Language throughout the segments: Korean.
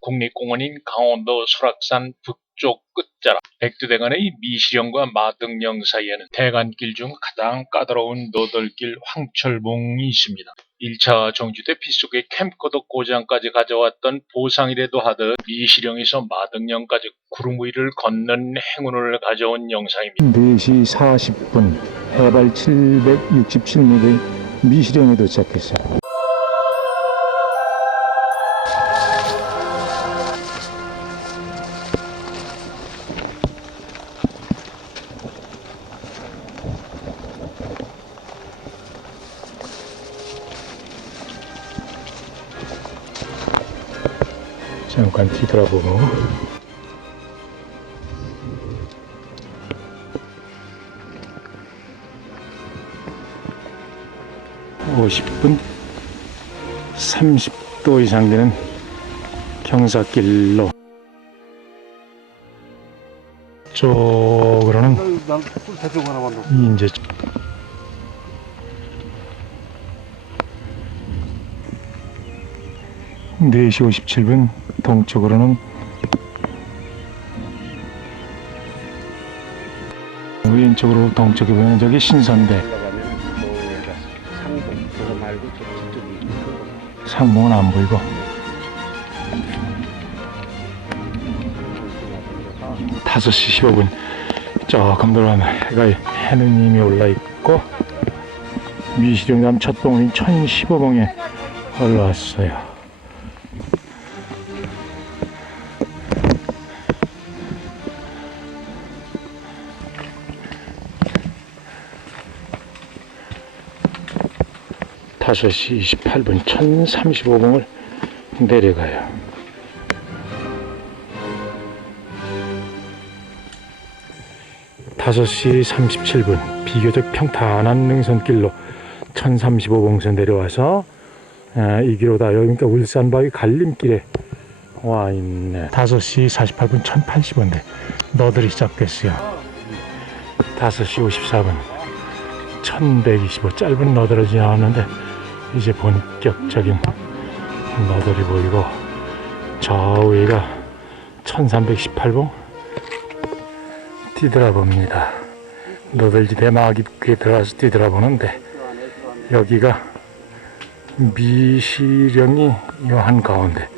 국립공원인 강원도 설악산 북쪽 끝자락 백두대간의 미시령과 마등령 사이에는 대간길 중 가장 까다로운 너덜길 황철봉이 있습니다. 1차 정주대 빗속에 캠코더 고장까지 가져왔던 보상이라도 하듯 미시령에서 마등령까지 구름 위를 걷는 행운을 가져온 영상입니다. 4시 40분 해발 767m의 미시령에 도착했어요. 잠깐 뒤돌아보고. 50분? 30도 이상 되는 경사길로. 쪽으로는. 이제 네시 57분 동쪽으로는 왼쪽으로 동쪽에 보이는 저기 신선대. 상봉은 안 보이고. 5시 15분. 조금 들어가면 해가 해는 이미 올라 있고 미시령담 첫 봉우리 1015봉에 올라왔어요. 다섯 시 28분 1035봉을 내려가요. 다섯 시 37분 비교적 평탄한 능선길로 1035봉선 내려와서 아, 이 길로다. 여기니까 울산바위 갈림길에 와 있네. 5시 48분 1080원대 너들이 시작됐어요. 5시 54분 1125 짧은 너들을 지나왔는데 이제 본격적인 너들이 보이고 저 위가 1318봉 뒤돌아봅니다. 너덜지대 막 입구에 들어가서 뒤돌아보는데 여기가 미시령이 요 한 가운데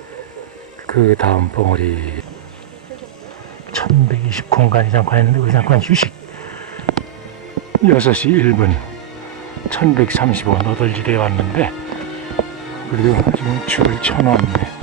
그 다음 벙어리. 1120 공간이 잠깐 있는데 그 잠깐 휴식. 6시 1분 1135 너덜지대에 왔는데 그래도 지금 줄을 쳐놨네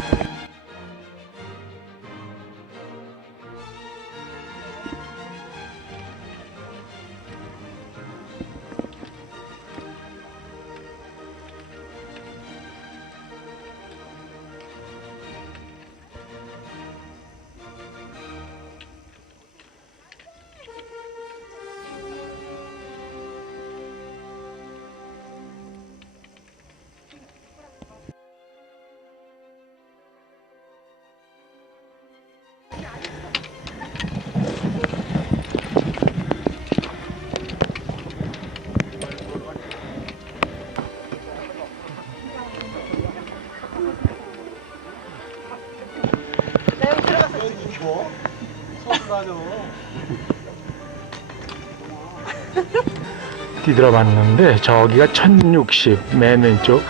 뒤돌아봤는데 저기가 1060 맨 왼쪽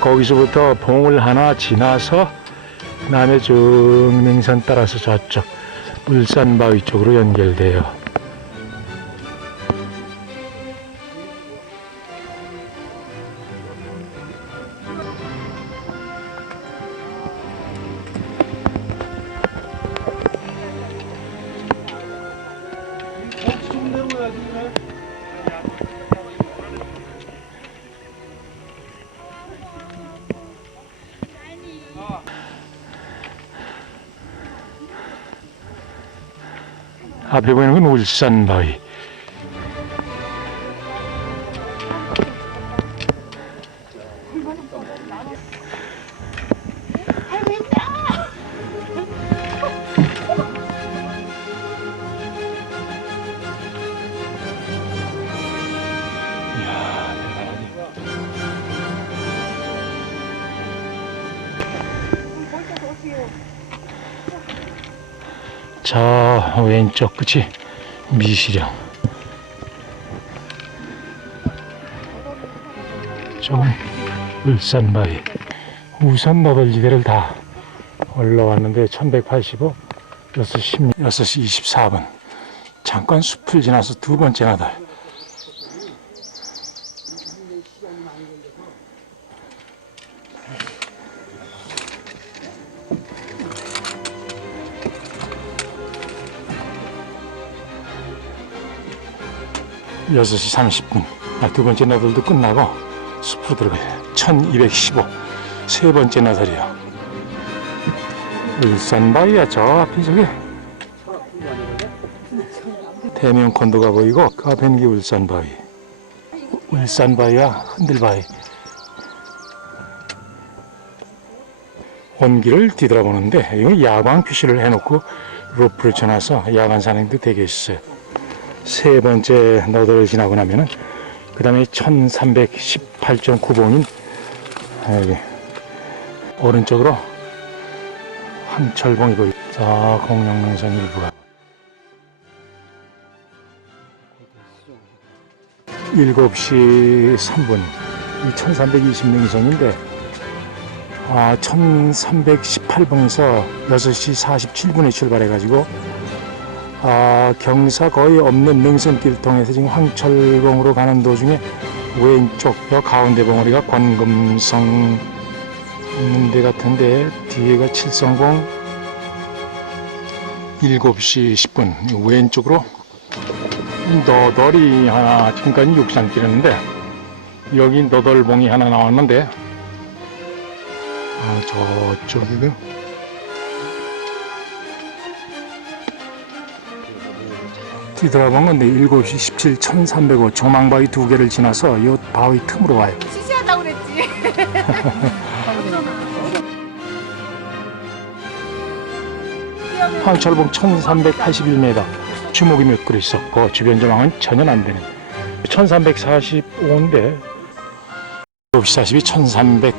거기서부터 봉을 하나 지나서 남해 쭉 능선 따라서 저쪽 울산바위 쪽으로 연결돼요. 앞에 보이는 건 울산 바위. 저 왼쪽 끝이 미시령. 좀 울산바위. 우선 너덜지대를 다 올라왔는데 1185, 6시, 6시 24분. 잠깐 숲을 지나서 두 번째 나달. 여섯 시 30분. 아, 두 번째 나들도 끝나고 숲으로 들어가요. 1215. 세 번째 나들이요. 울산바위야, 저 앞이 저기. 대면 콘도가 보이고, 게 울산바위. 울산바위와 흔들바위. 원기를 뒤돌아보는데, 이거 야광 표시를 해놓고 로프를 쳐놔서 야간 산행도 되게 있어요. 세 번째 너더를 지나고 나면은 그 다음에 1318.9봉인 여기 오른쪽으로 황철봉이 보이 자 공룡능선 일부가. 7시 3분. 2320능선인데 아 1318봉에서 6시 47분에 출발해가지고 아, 경사 거의 없는 능선길 통해서 지금 황철봉으로 가는 도중에 왼쪽 저 가운데 봉우리가 관금성 있는 데 같은데 뒤에가 칠성봉. 7시 10분 왼쪽으로 너덜이 하나 지금까지 육산길이었는데 여기 너덜봉이 하나 나왔는데 아, 저쪽이고 뒤돌아본 건데 7시 17, 1305 조망바위 두 개를 지나서 이 바위 틈으로 와요. 시시하다고 그랬지. 황철봉 1381m 주목이 몇 그루 있었고 주변 조망은 전혀 안 되는 1345인데 9시 42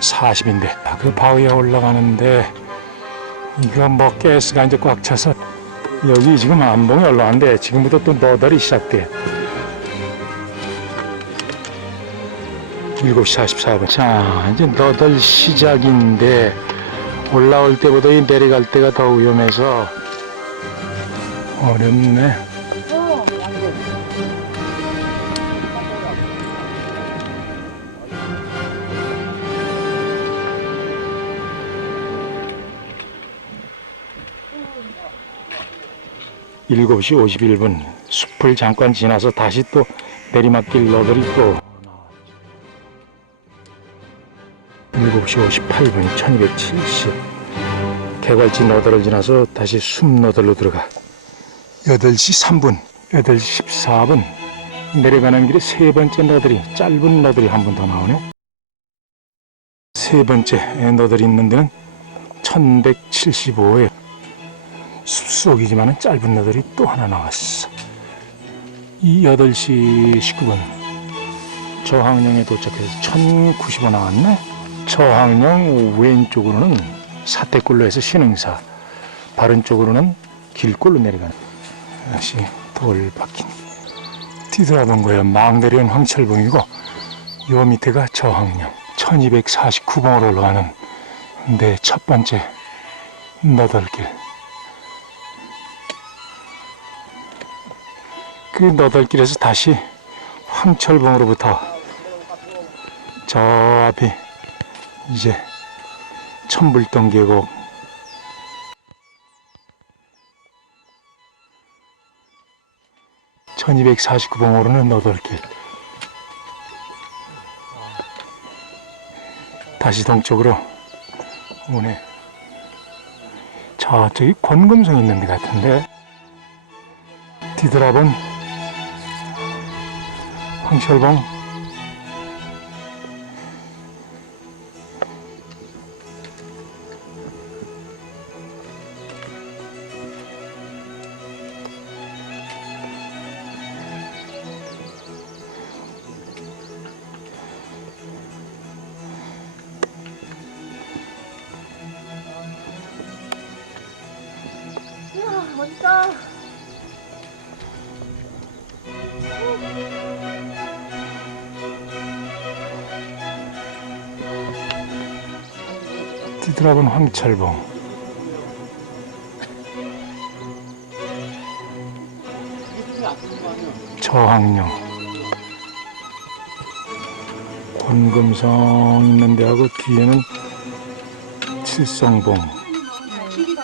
1340인데 그 바위에 올라가는데 이거 뭐 가스가 이제 꽉 차서 여기 지금 안봉이 올라왔는데 지금부터 또 너덜이 시작돼 7시 44분 자 이제 너덜 시작인데 올라올 때보다 이 내려갈 때가 더 위험해서 어렵네. 일곱 시 51분. 숲을 잠깐 지나서 다시 또 내리막길 너들이 또 7시 58분 1270 개갈지 너덜을 지나서 다시 숲 너덜로 들어가. 8시 3분 8시 14분. 내려가는 길에 세 번째 너들이 짧은 너들이 한 번 더 나오네. 세 번째 너들이 있는 데는 1175에 숲속이지만 짧은 너들이 또 하나 나왔어. 이 8시 19분. 저항령에 도착해서 1095 나왔네. 저항령 왼쪽으로는 사태골로 해서 신흥사 바른 쪽으로는 길골로 내려가는 다시 돌 박힌. 뒤돌아본 거예요 막 내려온 황철봉이고 요 밑에가 저항령. 1249봉으로 올라가는 내 첫 번째 너덜길 그 너덜길에서 다시 황철봉으로부터 저 앞이 이제 천불동 계곡. (1249봉으로는) 너덜길. 다시 동쪽으로 오네. 저쪽이 권금성 있는 데 같은데. 뒤돌아본 황 뒤돌아본 황철봉 저항령 권금성 있는 데하고 뒤에는 칠성봉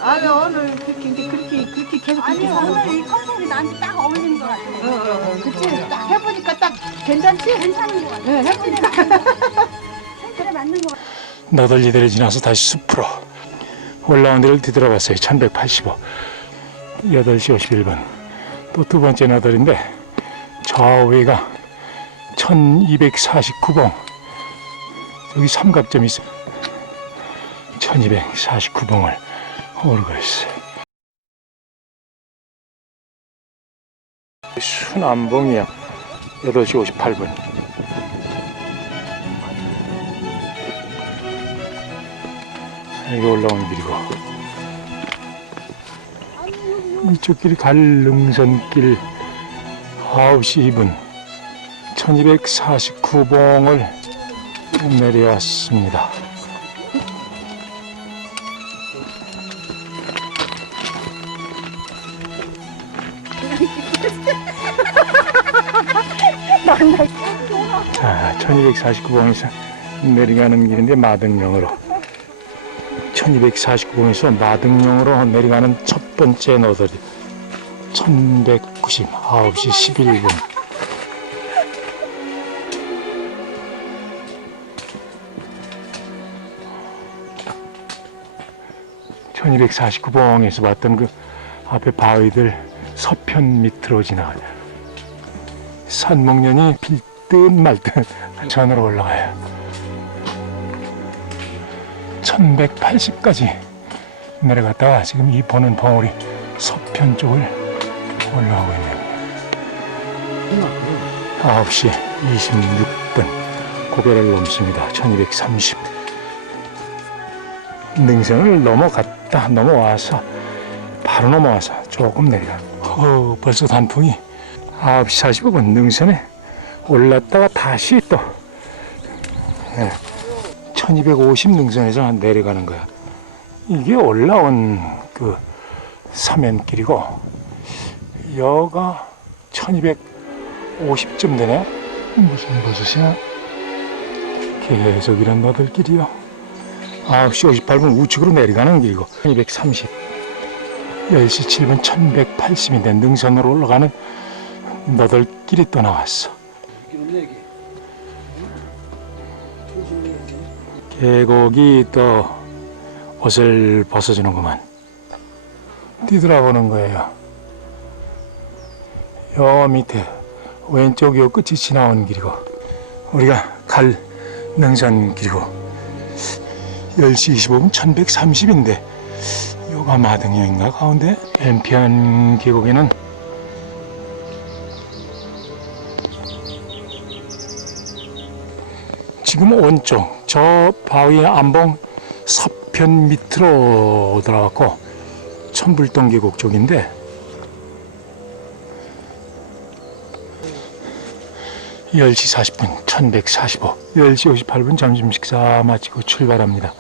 아니 오늘 그렇게 그렇게 그렇게 계속 아니 오늘 이 컨셉이 나한테 딱 어울리는 것 같아. 어, 어, 어. 그치? 딱 해보니까 딱 괜찮지? 괜찮은 것 같아. 네, 해보니까. 같아. 너덜리 대를 지나서 다시 숲으로 올라온 데를 뒤돌아봤어요. 1185 8시 51분 또 두 번째 너덜인데 좌우에가 1249봉 여기 삼각점이 있어요. 1249봉을 오르고 있어요. 순암봉이야. 8시 58분. 여기 올라오는 길이고. 이쪽 길이 갈릉선길 9시 2분. 1249봉을 내려왔습니다. 자, 1249봉에서 내려가는 길인데 마등령으로 1249봉에서 마등령으로 내려가는 첫 번째 너더리 1190 9시 11분. (1249봉에서) 봤던 그 앞에 바위들 서편 밑으로 지나가요 산목련이 빌듯 말듯 전으로 올라가요 1180까지 내려갔다가 지금 이 보는 봉우리 서편 쪽을 올라오고 있네요. 9시 26분 고개를 넘습니다. 1230 능선을 넘어갔다 넘어와서 바로 넘어와서 조금 내려가 어, 벌써 단풍이 9시 45분 능선에 올랐다가 다시 또 네. 1250 능선에서 내려가는 거야. 이게 올라온 그 서면길이고, 여가 1250쯤 되네? 무슨 버섯이야? 계속 이런 너들길이요. 9시 58분 우측으로 내려가는 길이고, 1230. 10시 7분 1180인데 능선으로 올라가는 너들길이 또 나왔어. 계곡이 또 옷을 벗어주는구만. 뒤돌아보는 거예요. 요 밑에 왼쪽 요 끝이 지나온 길이고 우리가 갈 능선 길이고 10시 25분 1130인데 요가 마등령인가 가운데 왼편 계곡에는 지금 오른쪽 저 바위 안봉 서편 밑으로 들어갔고 천불동 계곡 쪽인데 (10시 40분) (1145) (10시 58분) 점심 식사 마치고 출발합니다.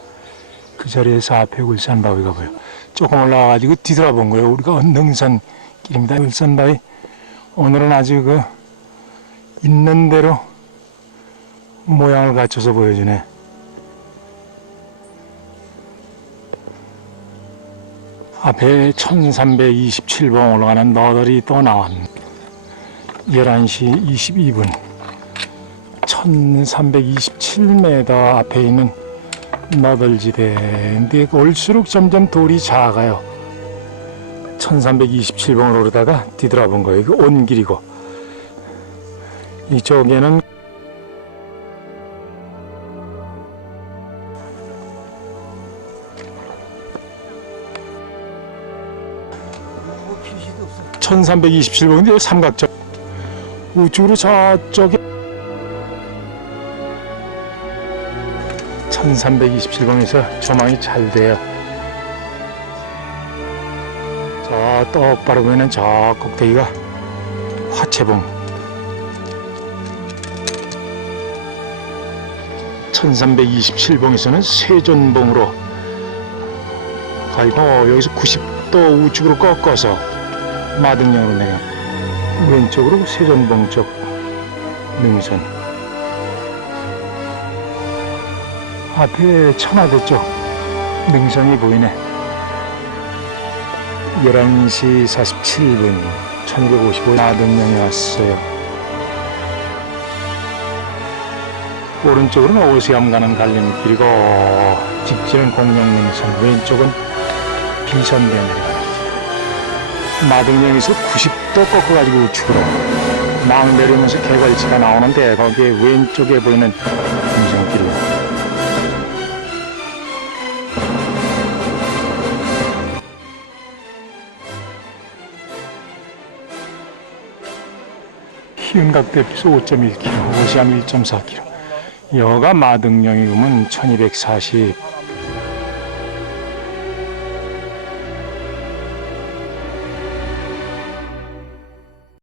그 자리에서 앞에 울산 바위가 보여 조금 올라와가지고 뒤돌아본 거예요. 우리가 능선 길입니다. 울산 바위. 오늘은 아주 그 있는 대로 모양을 갖춰서 보여주네. 앞에 1327번 올라가는 너덜이 또 나왔네. 11시 22분. 1327m 앞에 있는 너덜지대인데 올수록 점점 돌이 작아요. 1327번을 오르다가 뒤돌아본 거예요. 이거 온 길이고. 이쪽에는 1327번인데 삼각점 우측으로 저쪽에 1327번에서 조망이 잘 돼요. 저 똑바로 보이는 저 꼭대기가 화채봉. 1327봉에서는 세존봉으로 가고 어, 여기서 90도 우측으로 꺾어서 마등령으로 내려 왼쪽으로 세존봉 쪽 능선. 앞에 천화대 쪽 능선이 보이네. 11시 47분 1255 마등령에 왔어요. 오른쪽으로는 오수암 가는 갈림길이고 직진은 공룡능선 왼쪽은 비선대 내려가는 길 마등령에서 90도 꺾어가지고 우측으로 막 내리면서 개걸치가 나오는데 거기에 왼쪽에 보이는 금성길로 희은각 대표소 5.1km, 오시암 1.4km. 여가 마등령이면 1240,